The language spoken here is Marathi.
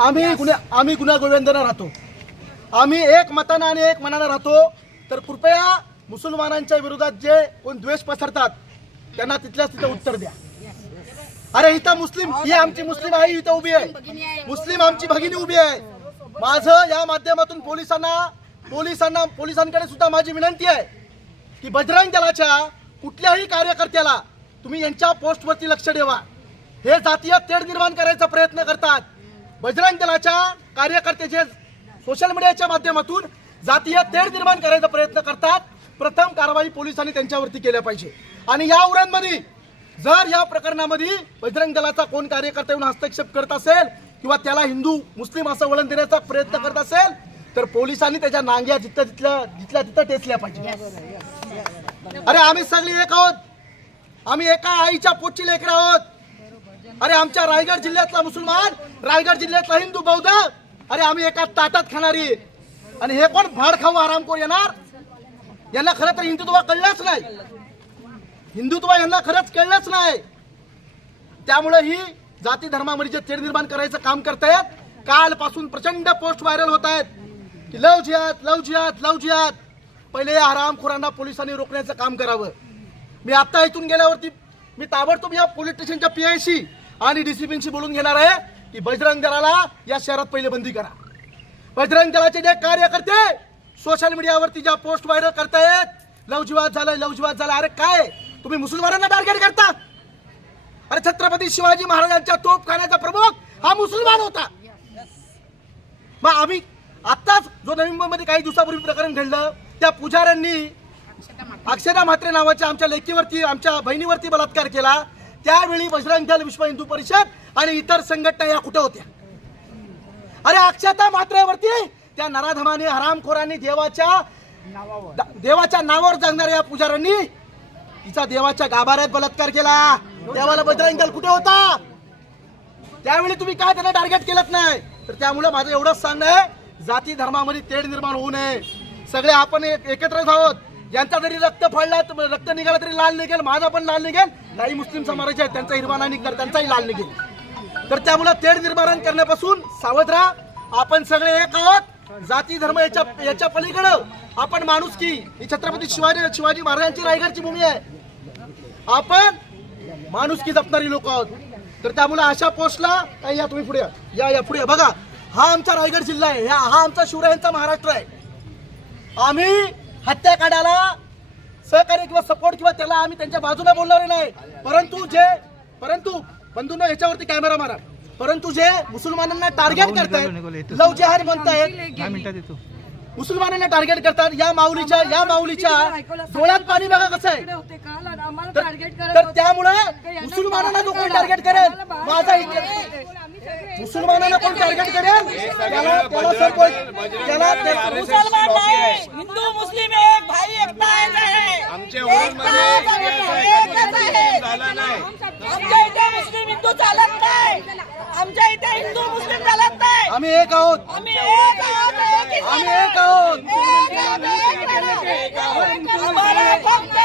आम्ही गुन्हा गोविंदाने राहतो, आम्ही एक मतानं आणि एक मनानं राहतो। तर कृपया मुसलमानांच्या विरोधात जे कोण द्वेष पसरतात त्यांना तिथल्याच तिथं उत्तर द्या। अरे इथं मुस्लिम, ही आमची मुस्लिम आई इथं उभी आहे, मुस्लिम आमची भगिनी उभी आहे। माझं या माध्यमातून पोलिसांकडे सुद्धा माझी विनंती आहे की बजरंग दलाच्या कुठल्याही कार्यकर्त्याला तुम्ही यांच्या पोस्टवरती लक्ष ठेवा। हे जातीय तेढ निर्माण करायचा प्रयत्न करतात। बजरंग दलाच्या कार्यकर्ते जे सोशल मीडियाच्या माध्यमातून जातीय तेढ निर्माण करायचा प्रयत्न करतात, प्रथम कारवाई पोलिसांनी त्यांच्यावरती केल्या पाहिजे। आणि या उरांमध्ये जर या प्रकरणामध्ये बजरंग दलाचा कोण कार्यकर्ता येऊन हस्तक्षेप करत असेल किंवा त्याला हिंदू मुस्लिम असं वळण देण्याचा प्रयत्न करत असेल तर पोलिसांनी त्याच्या नांग्या जिथल्या तिथं टेचल्या पाहिजे। अरे आम्ही सगळे एक आहोत, आम्ही एका आईच्या पोटची लेकरं आहोत। अरे आमच्या रायगड जिल्ह्यातला मुसलमान, रायगड जिल्ह्यातला हिंदू बौद्ध, अरे आम्ही एका ताटात खाणारी। आणि हे कोण भाडखाऊ आरामखोर येणार? यांना खरं तर हिंदुत्व कळलंच नाही, हिंदुत्व यांना खरंच कळलंच नाही। त्यामुळे ही जाती धर्मामध्ये जे तेढ निर्माण करायचं काम करतायत, कालपासून प्रचंड पोस्ट व्हायरल होत आहेत की लव जिहाद लव जिहाद लव जिहाद। पहिले या हरामखोरांना पोलिसांनी रोखण्याचं काम करावं। मी आता इथून गेल्यावरती मी ताबडतोब या पोलीस स्टेशनच्या पीआयशी आणि डीसीपींशी बोलून घेणार आहे की बजरंग दलाला या शहरात पहिले बंदी करा। बजरंग दलाचे जे कार्यकर्ते सोशल मीडियावरती ज्या पोस्ट व्हायरल करतायत, लव जिहाद झालं लव जिहाद झालं, अरे काय तुम्ही मुसलमानांना टार्गेट करता? अरे छत्रपती शिवाजी महाराजांच्या तोफखान्याचा प्रमुख हा मुसलमान होता। मग आम्ही आत्ताच जो नवी मुंबईमध्ये काही दिवसापूर्वी प्रकरण घडलं, त्या पुजाऱ्यांनी अक्षता म्हात्रे नावाच्या आमच्या लेकीवरती, आमच्या बहिणीवरती बलात्कार केला, त्यावेळी बजरंग दल, विश्व हिंदू परिषद आणि इतर संघटना या कुठे होत्या? अरे अक्षता म्हात्रेवरती त्या नराधमाने हरामखोरांनी देवाच्या नावावर जगणाऱ्या या पुजाऱ्यांनी तिचा देवाच्या गाभाऱ्यात बलात्कार केला। त्यावेळेला बजरंग दल कुठे होता? त्यावेळी तुम्ही काय त्यांना टार्गेट केलंच नाही। तर त्यामुळे माझं एवढंच सांगणं आहे, जाती धर्मामध्ये तेढ निर्माण होऊ नये। सगळे आपण एकत्रच आहोत। यांचा जरी रक्त फाडला, रक्त निघाला तरी लाल निघेल, माझा पण लाल निघेल, काही मुस्लिम समाजाचे आहेत त्यांचा हिरवा नाही निघणार, त्यांचाही लाल निघेल। तर त्यामुळे तेढ निर्माण करण्यापासून सावध राहा। आपण सगळे एक आहोत, जाती धर्म याच्या पलीकडं आपण माणुसकी, ही छत्रपती शिवाजी महाराजांची रायगडची भूमी आहे, आपण माणुसकी जपणारी लोक आहोत। तर त्यामुळे अशा पोस्टला काही या, तुम्ही पुढे या पुढे बघा, हा आमचा रायगड जिल्हा आहे, हा आमचा शिवरायांचा महाराष्ट्र आहे। आम्ही हत्याकांडाला सहकार्य किंवा सपोर्ट किंवा त्याला आम्ही त्यांच्या बाजूने बोलणार नाही, परंतु बंधूंनो याच्यावरती कॅमेरा मारा, परंतु जे मुसलमानांना टार्गेट करतायत, लव जिहाद म्हणतायत, मुसलमानांना टार्गेट करतात, या माऊलीच्या डोळ्यात पाणी बघा कसं आहे। तर त्यामुळे मुसलमानांना जो कोण टार्गेट करेल, माझा मुसलमानांना कोण टार्गेट करेल त्याला सपोर्ट, त्याला मुसलमान नाही, हिंदू मुस्लिम एक भाई एकता आहे। आमच्या इथे मुस्लिम हिंदू चालत नाही, आमच्या इथे हिंदू मुस्लिम चालत नाही, आम्ही एक आहोत, आम्ही एक आहोत, आम्ही एक आहोत। आम्हाला फक्त